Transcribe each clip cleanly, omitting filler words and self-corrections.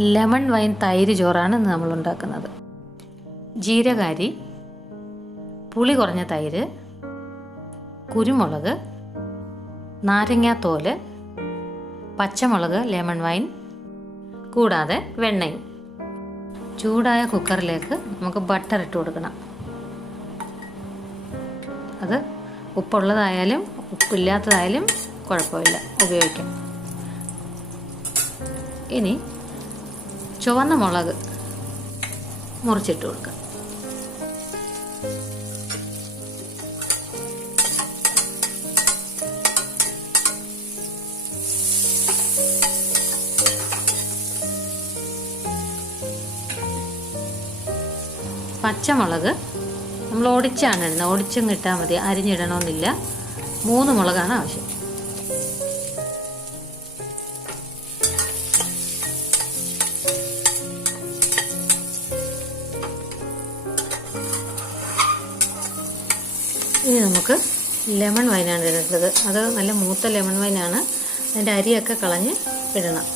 Lemon wine തൈര് ചോറാണ് ഇന്ന് നമ്മൾ ഉണ്ടാക്കുന്നത്. ജീരകാരി, പുളി കുറഞ്ഞ തൈര്, കുരുമുളക്, നാരങ്ങാത്തോല്, പച്ചമുളക്, ലെമൺ വൈൻ, കൂടാതെ വെണ്ണയും. ചൂടായ കുക്കറിലേക്ക് നമുക്ക് ബട്ടർ ഇട്ട് കൊടുക്കണം. അത് ഉപ്പുള്ളതായാലും ഉപ്പില്ലാത്തതായാലും കുഴപ്പമില്ല, ഉപയോഗിക്കാം. ഇനി ചുവന്ന മുളക് മുറിച്ചിട്ട് കൊടുക്കാം. പച്ചമുളക് നമ്മൾ ഒടിച്ചാണ് ഇടുന്നത്. ഒടിച്ചും ഇട്ടാൽ മതി, അരിഞ്ഞിടണമെന്നില്ല. 3 മുളകാണ് ആവശ്യം. ഇനി നമുക്ക് ലെമൺ വൈനാണ് ഇടേണ്ടത്. അത് നല്ല മൂത്ത ലെമൺ വൈനാണ്. അതിൻ്റെ അരിയൊക്കെ കളഞ്ഞ് ഇടണം.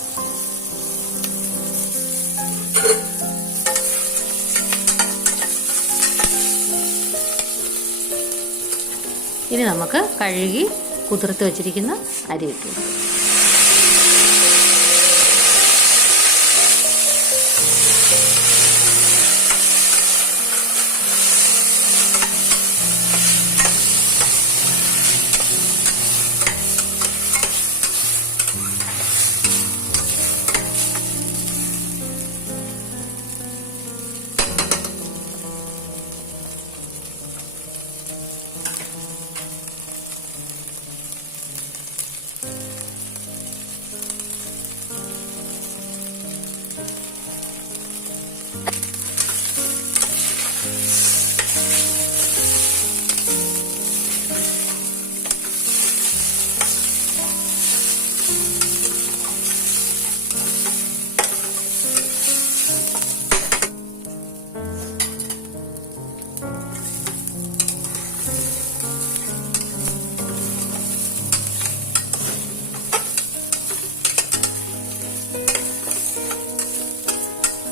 ഇനി നമുക്ക് കഴുകി കുതിർത്ത് വെച്ചിരിക്കുന്ന അരി ഇട്ടു കൊടുക്കാം.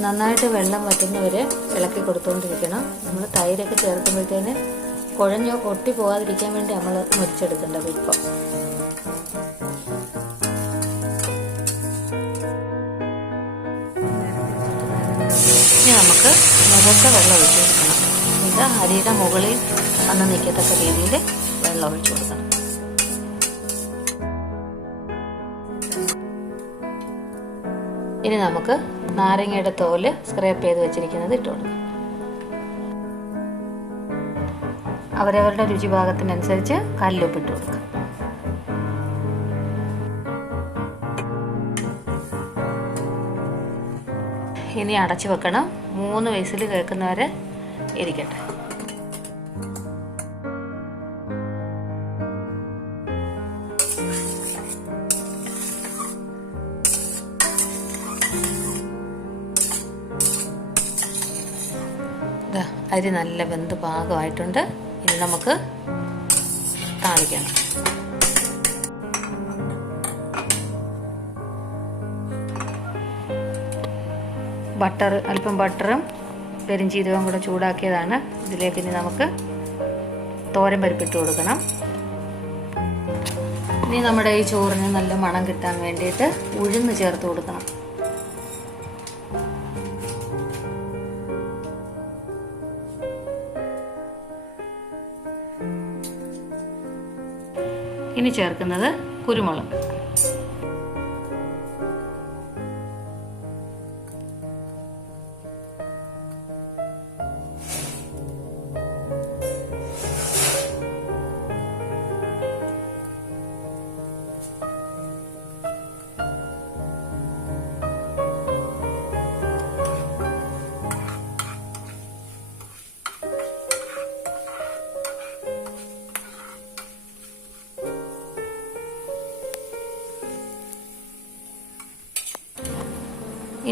നന്നായിട്ട് വെള്ളം വറ്റുന്നവരെ ഇളക്കി കൊടുത്തുകൊണ്ടിരിക്കണം. നമ്മൾ തൈരൊക്കെ ചേർക്കുമ്പോഴത്തേന് കുഴഞ്ഞോ ഒട്ടി പോകാതിരിക്കാൻ വേണ്ടി നമ്മൾ മുറിച്ചെടുക്കേണ്ടത്. ഇപ്പം ഇനി നമുക്ക് മുഖത്തെ വെള്ളം ഒഴിച്ചു കൊടുക്കണം. ഇത് അരിയുടെ മുകളിൽ വന്ന് നിൽക്കത്തക്ക രീതിയിൽ വെള്ളം ഒഴിച്ചു കൊടുക്കണം. ഇനി നമുക്ക് നാരങ്ങയുടെ തോല് സ്ക്രാപ്പ് ചെയ്ത് വെച്ചിരിക്കുന്നത് ഇട്ട് കൊടുക്കാം. അവരവരുടെ രുചിഭാഗത്തിനനുസരിച്ച് കല്ലുപ്പിട്ട് കൊടുക്കാം. ഇനി അടച്ചു വെക്കണം. 3 വിസിൽ കേൾക്കുന്നവരെ ഇരിക്കട്ടെ. അരി നല്ല വെന്ത് പാകമായിട്ടുണ്ട്. ഇനി നമുക്ക് താളിക്കണം. അല്പം ബട്ടറും പെരിഞ്ചീരകവും കൂടെ ചൂടാക്കിയതാണ്. ഇതിലേക്ക് ഇനി നമുക്ക് തോരൻ പരിപ്പിട്ട് കൊടുക്കണം. ഇനി നമ്മുടെ ഈ ചോറിന് നല്ല മണം കിട്ടാൻ വേണ്ടിയിട്ട് ഉഴുന്ന് ചേർത്ത് കൊടുക്കണം. ഇനി ചേർക്കുന്നത് കുരുമുളക്.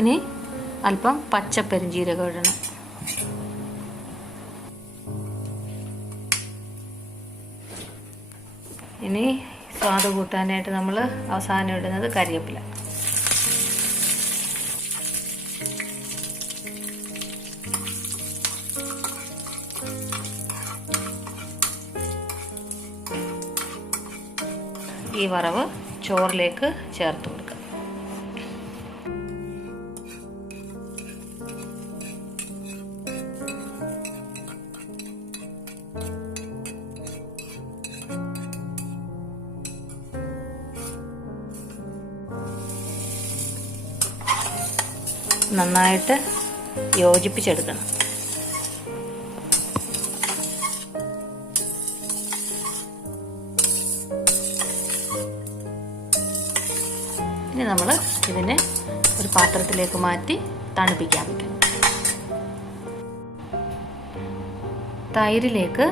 ഇനി അല്പം പച്ചപ്പെരിഞ്ചീരകം ഇടണം. ഇനി സ്വാദ് കൂട്ടാനായിട്ട് നമ്മൾ അവസാനം ഇടുന്നത് കരിവേപ്പില. ഈ വറവ് ചോറിലേക്ക് ചേർത്ത് കൊടുക്കാം. നന്നായിട്ട് യോജിപ്പിച്ചെടുക്കണം. ഇനി നമ്മൾ ഇതിനെ ഒരു പാത്രത്തിലേക്ക് മാറ്റി തണുപ്പിക്കാൻ വയ്ക്കണം. തൈരിലേക്ക്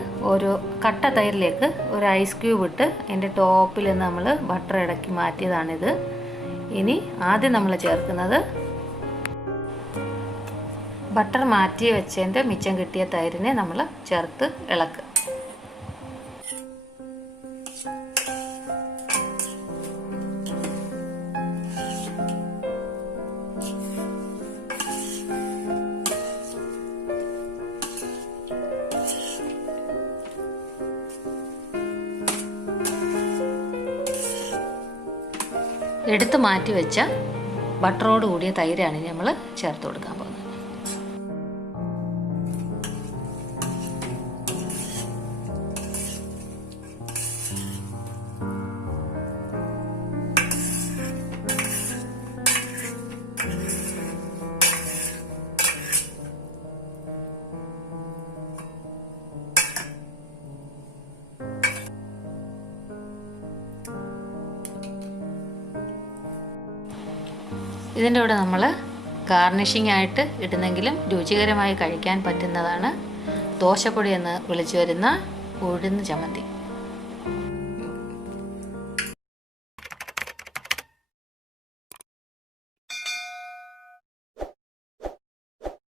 കട്ട തൈരിലേക്ക് ഒരു ഐസ് ക്യൂബ് ഇട്ട് അതിൻ്റെ ടോപ്പിൽ നമ്മൾ ബട്ടർ ഇടയ്ക്ക് മാറ്റിയതാണിത്. ഇനി ആദ്യം നമ്മൾ ചേർക്കുന്നത് ബട്ടർ മാറ്റി വെച്ചതിൻ്റെ മിച്ചം കിട്ടിയ തൈരിനെ നമ്മൾ ചേർത്ത് ഇളക്കുക. എടുത്ത് മാറ്റി വെച്ച ബട്ടറോട് കൂടിയ തൈരാണ് ഇനി നമ്മൾ ചേർത്ത് കൊടുക്കാൻ പോകുന്നത്. ഇതിൻ്റെ കൂടെ നമ്മൾ ഗാർണിഷിംഗ് ആയിട്ട് ഇടുന്നെങ്കിലും രുചികരമായി കഴിക്കാൻ പറ്റുന്നതാണ് ദോശപ്പൊടി എന്ന് വിളിച്ചു വരുന്ന ഉഴുന്ന് ചമ്മന്തി.